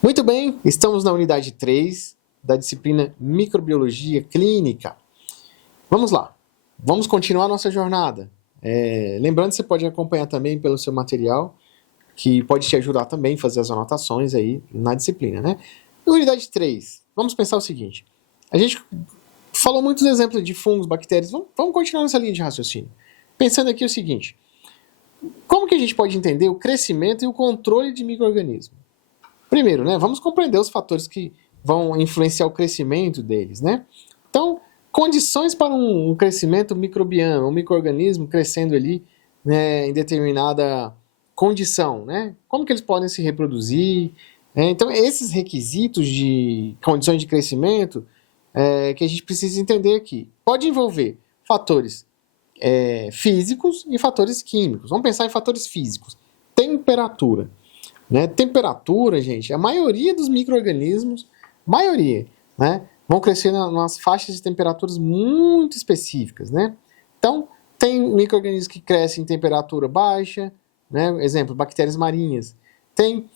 Muito bem, estamos na unidade 3 da disciplina Microbiologia Clínica. Vamos lá, vamos continuar nossa jornada. Lembrando que você pode acompanhar também pelo seu material, que pode te ajudar também a fazer as anotações aí na disciplina, né? Unidade 3, vamos pensar o seguinte. A gente falou muitos exemplos de fungos, bactérias, vamos continuar nessa linha de raciocínio. Pensando aqui o seguinte, como que a gente pode entender o crescimento e o controle de micro-organismos? Primeiro, né, vamos compreender os fatores que vão influenciar o crescimento deles, né? Então, condições para um crescimento microbiano, um micro-organismo crescendo ali, né, em determinada condição, né? Como que eles podem se reproduzir? Então, esses requisitos de condições de crescimento que a gente precisa entender aqui. Pode envolver fatores físicos e fatores químicos. Vamos pensar em fatores físicos. Temperatura. Né? Temperatura, gente, a maioria dos micro-organismos, né, vão crescer nas faixas de temperaturas muito específicas, né? Então, tem micro-organismos que crescem em temperatura baixa, né? Exemplo, bactérias marinhas. Tem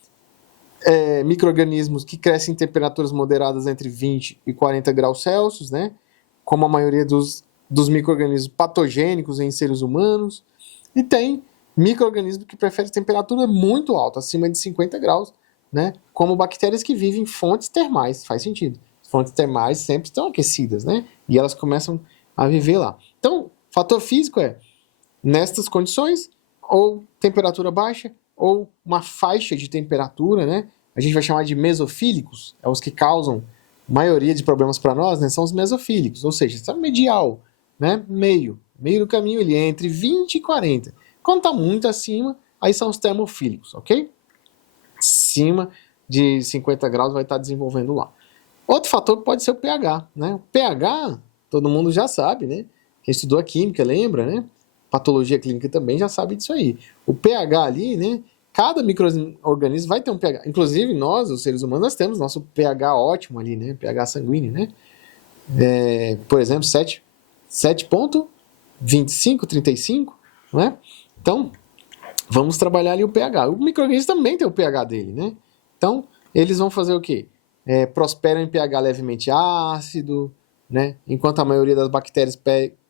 micro-organismos que crescem em temperaturas moderadas entre 20 e 40 graus Celsius, né? Como a maioria dos micro-organismos patogênicos em seres humanos. E tem micro-organismos que preferem temperatura muito alta, acima de 50 graus, né? Como bactérias que vivem em fontes termais, faz sentido. Fontes termais sempre estão aquecidas, né? E elas começam a viver lá. Então, fator físico nestas condições, ou temperatura baixa, ou uma faixa de temperatura, né? A gente vai chamar de mesofílicos, os que causam a maioria de problemas para nós, né? São os mesofílicos, ou seja, está medial, né? Meio do caminho ele é entre 20 e 40. Quando está muito acima, aí são os termofílicos, ok? Acima de 50 graus vai estar desenvolvendo lá. Outro fator pode ser o pH, né? O pH, todo mundo já sabe, né? Quem estudou a química lembra, né? Patologia clínica também já sabe disso aí. O pH ali, né? Cada micro-organismo vai ter um pH. Inclusive nós, os seres humanos, nós temos nosso pH ótimo ali, né? pH sanguíneo, né? Por exemplo, 7,25, 35, né? Então, vamos trabalhar ali o pH. O micro-organismo também tem o pH dele, né? Então, eles vão fazer o quê? Prosperam em pH levemente ácido, né? Enquanto a maioria das bactérias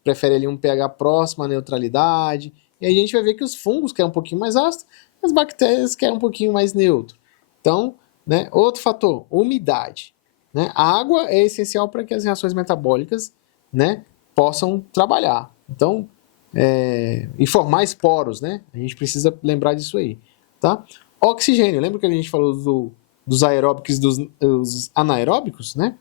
prefere ali um pH próximo à neutralidade. E aí a gente vai ver que os fungos querem um pouquinho mais ácido, as bactérias querem um pouquinho mais neutro. Então, né? Outro fator, umidade. Né? A água é essencial para que as reações metabólicas, né, possam trabalhar. Então, e formar esporos, né? A gente precisa lembrar disso aí, tá? Oxigênio, lembra que a gente falou dos aeróbicos e dos anaeróbicos, né?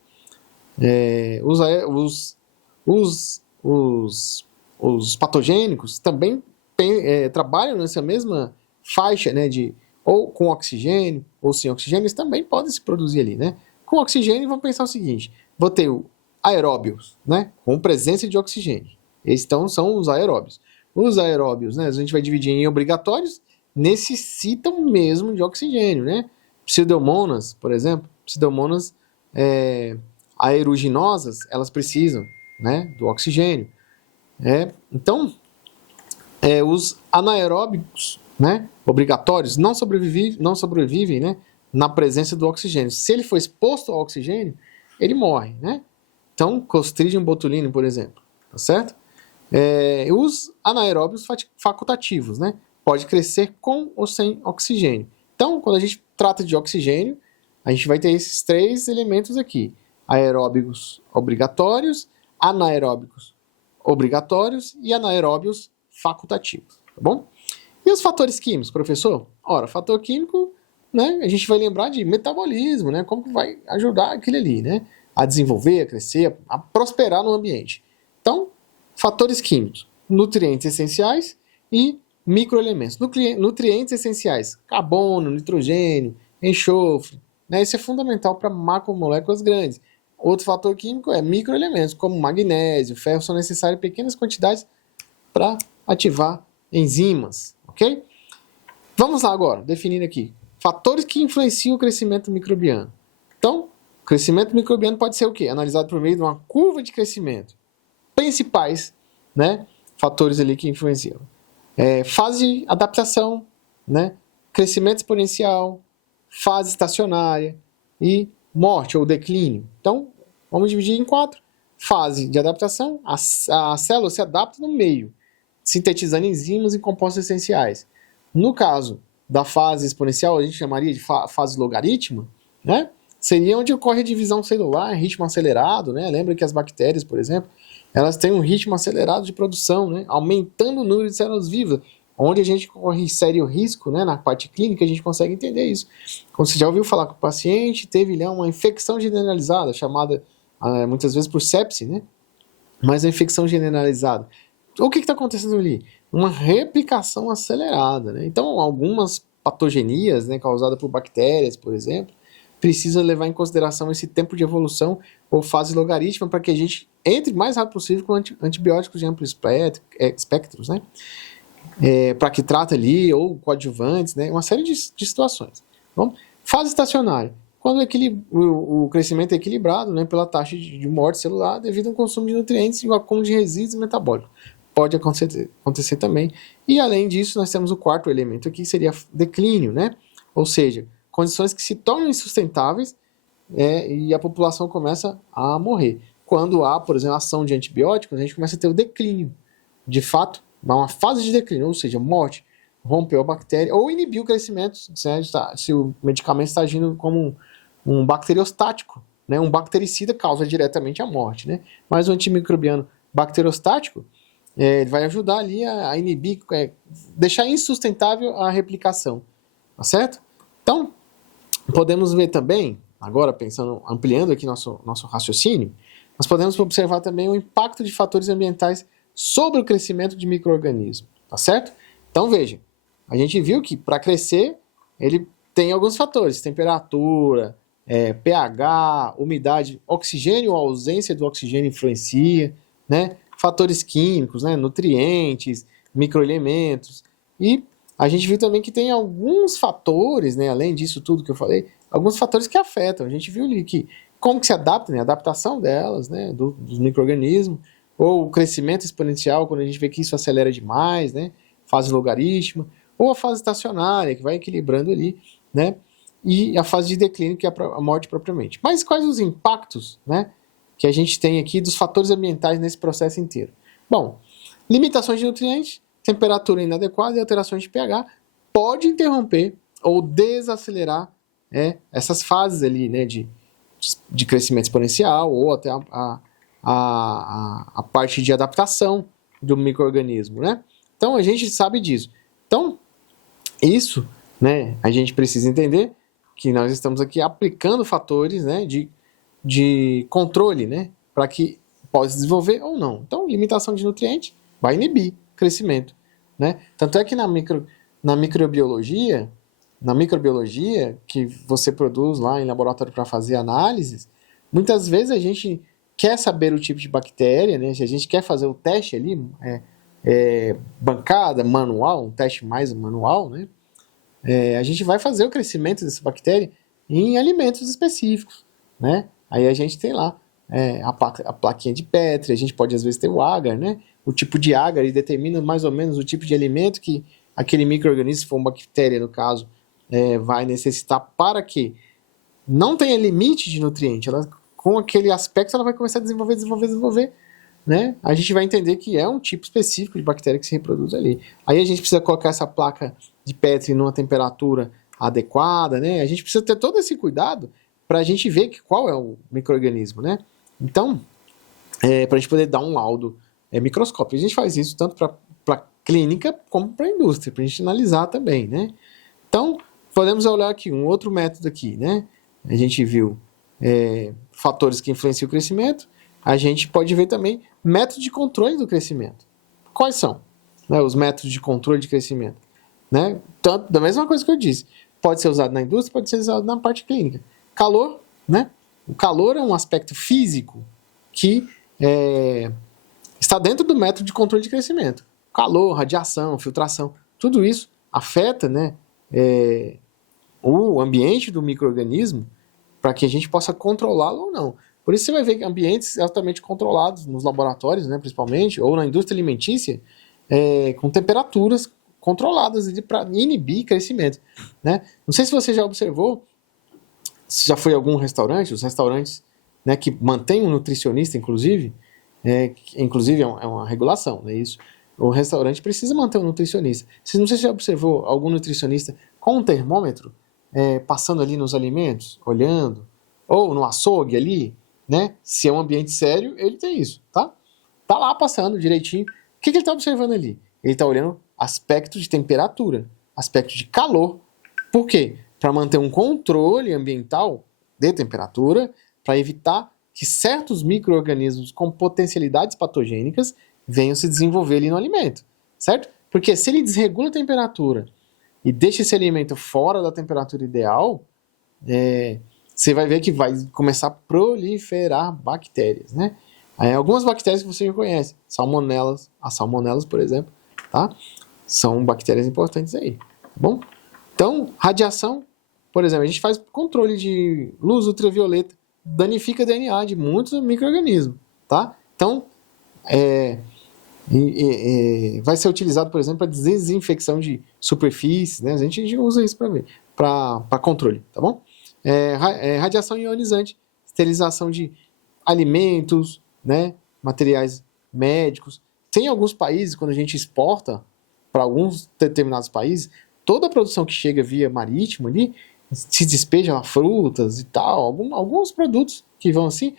Os patogênicos também trabalham nessa mesma faixa, né? Ou com oxigênio ou sem oxigênio, eles também podem se produzir ali, né? Com oxigênio, vamos pensar o seguinte: vou ter o aeróbios, né? Com presença de oxigênio. Esses então são os aeróbios. Os aeróbios, né? A gente vai dividir em obrigatórios, necessitam mesmo de oxigênio, né? Pseudomonas, por exemplo, pseudomonas aeruginosas, elas precisam, né, do oxigênio. Então, os anaeróbicos, né, obrigatórios, não sobrevivem, né, na presença do oxigênio. Se ele for exposto ao oxigênio, ele morre, né? Então, Clostridium botulinum, por exemplo, tá certo? Os anaeróbios facultativos, né? Pode crescer com ou sem oxigênio. Então, quando a gente trata de oxigênio, a gente vai ter esses três elementos aqui: aeróbicos obrigatórios, anaeróbicos obrigatórios e anaeróbios facultativos, tá bom? E os fatores químicos, professor? Ora, fator químico, né? A gente vai lembrar de metabolismo, né? Como que vai ajudar aquele ali, né? A desenvolver, a crescer, a prosperar no ambiente. Então, fatores químicos, nutrientes essenciais e microelementos. Nutrientes essenciais, carbono, nitrogênio, enxofre, né? Isso é fundamental para macromoléculas grandes. Outro fator químico é microelementos, como magnésio, ferro, são necessários em pequenas quantidades para ativar enzimas, ok? Vamos lá agora, definir aqui. Fatores que influenciam o crescimento microbiano. Então, o crescimento microbiano pode ser o quê? Analisado por meio de uma curva de crescimento. Principais, né, fatores ali que influenciam. Fase de adaptação, né, crescimento exponencial, fase estacionária e morte ou declínio. Então, vamos dividir em 4. Fase de adaptação, a célula se adapta no meio, sintetizando enzimas e compostos essenciais. No caso da fase exponencial, a gente chamaria de fase logaritmo, né? Seria onde ocorre a divisão celular em ritmo acelerado, né? Lembra que as bactérias, por exemplo, elas têm um ritmo acelerado de produção, né? Aumentando o número de células vivas, onde a gente corre sério risco, né? Na parte clínica, a gente consegue entender isso. Quando você já ouviu falar que o paciente teve lá uma infecção generalizada, chamada muitas vezes por sepse, né? Mas a infecção generalizada. O que está acontecendo ali? Uma replicação acelerada, né? Então, algumas patogenias, né, causadas por bactérias, por exemplo, precisa levar em consideração esse tempo de evolução ou fase logarítmica para que a gente entre o mais rápido possível com antibióticos de amplo espectros, né? Para que trata ali, ou coadjuvantes, né? Uma série de situações. Bom, fase estacionária. Quando o crescimento é equilibrado, né, pela taxa de morte celular devido ao consumo de nutrientes e o acúmulo de resíduos metabólicos. Pode acontecer também. E além disso, nós temos o quarto elemento aqui, que seria declínio, né? Ou seja, condições que se tornam insustentáveis e a população começa a morrer. Quando há, por exemplo, ação de antibióticos, a gente começa a ter o declínio. De fato, uma fase de declínio, ou seja, morte, rompeu a bactéria, ou inibiu o crescimento, se o medicamento está agindo como um bacteriostático, né? Um bactericida causa diretamente a morte, né? Mas o antimicrobiano bacteriostático, ele vai ajudar ali a inibir, deixar insustentável a replicação, tá certo? Então, podemos ver também, agora pensando, ampliando aqui nosso raciocínio, nós podemos observar também o impacto de fatores ambientais sobre o crescimento de micro-organismos, tá certo? Então, veja, a gente viu que para crescer, ele tem alguns fatores, temperatura, pH, umidade, oxigênio ou ausência do oxigênio influencia, né? Fatores químicos, né? Nutrientes, microelementos. E a gente viu também que tem alguns fatores, né? Além disso tudo que eu falei, alguns fatores que afetam. A gente viu ali que como que se adapta, né? A adaptação delas, né? Dos micro-organismos, ou o crescimento exponencial, quando a gente vê que isso acelera demais, né? Fase logarítmica, ou a fase estacionária, que vai equilibrando ali, né? E a fase de declínio, que é a morte propriamente. Mas quais os impactos, né, que a gente tem aqui dos fatores ambientais nesse processo inteiro? Bom, limitações de nutrientes, temperatura inadequada e alterações de pH pode interromper ou desacelerar essas fases ali, né, de crescimento exponencial ou até a parte de adaptação do micro-organismo, né? Então, a gente sabe disso. Então, isso, né, a gente precisa entender que nós estamos aqui aplicando fatores, né, de controle, né, para que possa desenvolver ou não. Então, limitação de nutrientes vai inibir crescimento, né? Tanto é que na microbiologia que você produz lá em laboratório para fazer análises, muitas vezes a gente quer saber o tipo de bactéria, né? Se a gente quer fazer o teste ali, bancada, manual, um teste mais manual, né? A gente vai fazer o crescimento dessa bactéria em alimentos específicos, né? Aí a gente tem lá a plaquinha de Petri, a gente pode às vezes ter o agar, né? O tipo de agar ele determina mais ou menos o tipo de alimento que aquele micro-organismo, se for uma bactéria no caso, vai necessitar para que não tenha limite de nutriente. Ela, com aquele aspecto, ela vai começar a desenvolver, né? A gente vai entender que é um tipo específico de bactéria que se reproduz ali. Aí a gente precisa colocar essa placa de Petri numa temperatura adequada, né? A gente precisa ter todo esse cuidado para a gente ver qual é o micro-organismo, né? Então, para a gente poder dar um laudo microscópico. A gente faz isso tanto para clínica como para a indústria, para a gente analisar também, né? Então, podemos olhar aqui um outro método aqui, né? A gente viu fatores que influenciam o crescimento. A gente pode ver também métodos de controle do crescimento. Quais são, né, os métodos de controle de crescimento? Né? Tanto, da mesma coisa que eu disse, pode ser usado na indústria, pode ser usado na parte clínica. Calor, né? O calor é um aspecto físico que está dentro do método de controle de crescimento. Calor, radiação, filtração, tudo isso afeta, né, o ambiente do micro-organismo para que a gente possa controlá-lo ou não. Por isso você vai ver ambientes altamente controlados nos laboratórios, né, principalmente, ou na indústria alimentícia, com temperaturas controladas para inibir crescimento, né? Não sei se você já observou, se já foi a algum restaurante, os restaurantes, né, que mantêm um nutricionista, inclusive é uma regulação, né, isso. O restaurante precisa manter um nutricionista. Não sei se você já observou algum nutricionista com um termômetro passando ali nos alimentos, olhando, ou no açougue ali, né? Se é um ambiente sério, ele tem isso, tá? Tá lá passando direitinho. O que ele está observando ali? Ele está olhando aspecto de temperatura, aspecto de calor. Por quê? Para manter um controle ambiental de temperatura, para evitar que certos micro-organismos com potencialidades patogênicas venham se desenvolver ali no alimento, certo? Porque se ele desregula a temperatura e deixa esse alimento fora da temperatura ideal, você vai ver que vai começar a proliferar bactérias, né? Algumas bactérias que você já conhece, as salmonelas, por exemplo, tá? São bactérias importantes aí, tá bom? Então, radiação, por exemplo, a gente faz controle de luz ultravioleta, danifica DNA de muitos micro-organismos, tá? Então, vai ser utilizado, por exemplo, para desinfecção de superfícies, né? A gente usa isso para controle, tá bom? Radiação ionizante, esterilização de alimentos, né? Materiais médicos. Tem alguns países, quando a gente exporta para alguns determinados países, toda a produção que chega via marítimo ali, se despeja frutas e tal, alguns produtos que vão assim,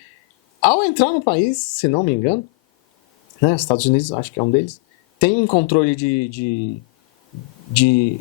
ao entrar no país, se não me engano, né, Estados Unidos, acho que é um deles, tem um controle de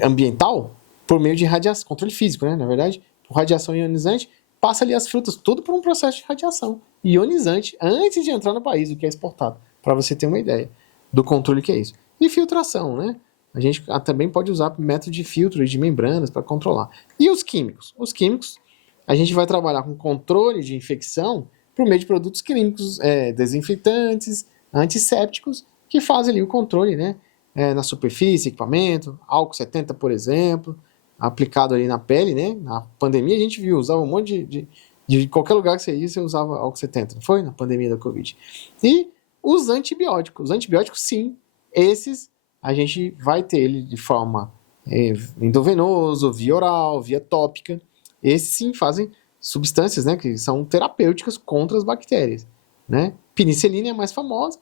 ambiental por meio de radiação, controle físico, né, na verdade, por radiação ionizante, passa ali as frutas, tudo por um processo de radiação ionizante antes de entrar no país, o que é exportado, para você ter uma ideia do controle que é isso. E filtração, né? A gente também pode usar método de filtro e de membranas para controlar. E os químicos? Os químicos, a gente vai trabalhar com controle de infecção por meio de produtos químicos, desinfetantes, antissépticos, que fazem ali o controle, né? Na superfície, equipamento, álcool 70, por exemplo, aplicado ali na pele, né? Na pandemia a gente viu, usava um monte de qualquer lugar que você ia, você usava álcool 70, não foi? Na pandemia da Covid. E os antibióticos. Os antibióticos, sim, esses a gente vai ter ele de forma endovenoso, via oral, via tópica. Esses sim fazem substâncias, né, que são terapêuticas contra as bactérias, né? Penicilina é a mais famosa.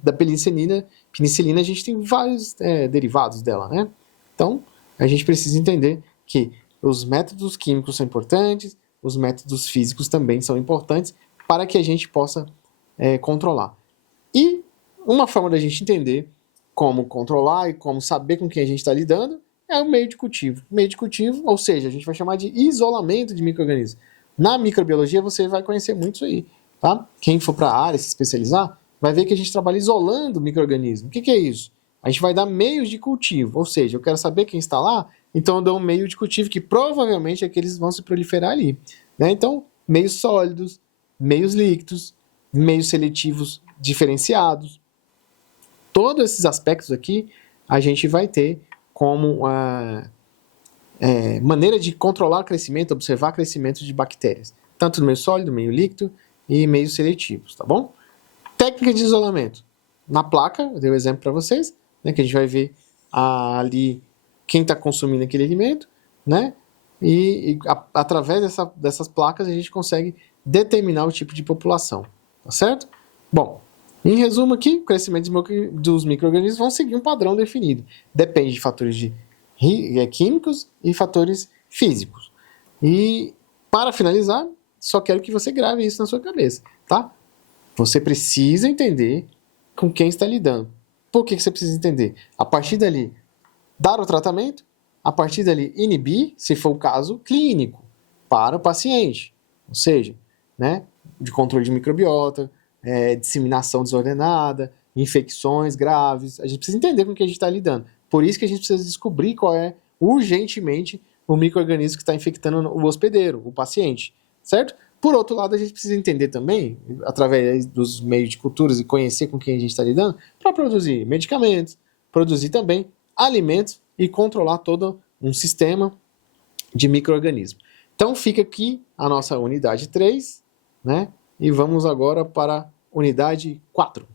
Da penicilina a gente tem vários derivados dela, né? Então, a gente precisa entender que os métodos químicos são importantes, os métodos físicos também são importantes para que a gente possa controlar. E uma forma da gente entender como controlar e como saber com quem a gente está lidando é o meio de cultivo. Meio de cultivo, ou seja, a gente vai chamar de isolamento de micro-organismos. Na microbiologia você vai conhecer muito isso aí, tá? Quem for para a área se especializar, vai ver que a gente trabalha isolando o micro-organismo. O que é isso? A gente vai dar meios de cultivo, ou seja, eu quero saber quem está lá, então eu dou um meio de cultivo que provavelmente é que eles vão se proliferar ali, né? Então, meios sólidos, meios líquidos, meios seletivos diferenciados. Todos esses aspectos aqui a gente vai ter como maneira de controlar o crescimento, observar o crescimento de bactérias, tanto no meio sólido, meio líquido e meios seletivos, tá bom? Técnica de isolamento. Na placa, eu dei o exemplo para vocês, né, que a gente vai ver ali quem está consumindo aquele alimento, né? Através dessas placas a gente consegue determinar o tipo de população, tá certo? Bom, em resumo aqui, o crescimento dos micro-organismos vão seguir um padrão definido. Depende de fatores químicos e fatores físicos. E, para finalizar, só quero que você grave isso na sua cabeça, tá? Você precisa entender com quem está lidando. Por que você precisa entender? A partir dali, dar o tratamento. A partir dali, inibir, se for o caso, clínico, para o paciente. Ou seja, né, de controle de microbiota, disseminação desordenada, infecções graves. A gente precisa entender com o que a gente está lidando. Por isso que a gente precisa descobrir qual é, urgentemente, o micro-organismo que está infectando o hospedeiro, o paciente, certo? Por outro lado, a gente precisa entender também, através dos meios de culturas e conhecer com quem a gente está lidando, para produzir medicamentos, produzir também alimentos e controlar todo um sistema de micro-organismos. Então, fica aqui a nossa unidade 3, né? E vamos agora para a unidade 4.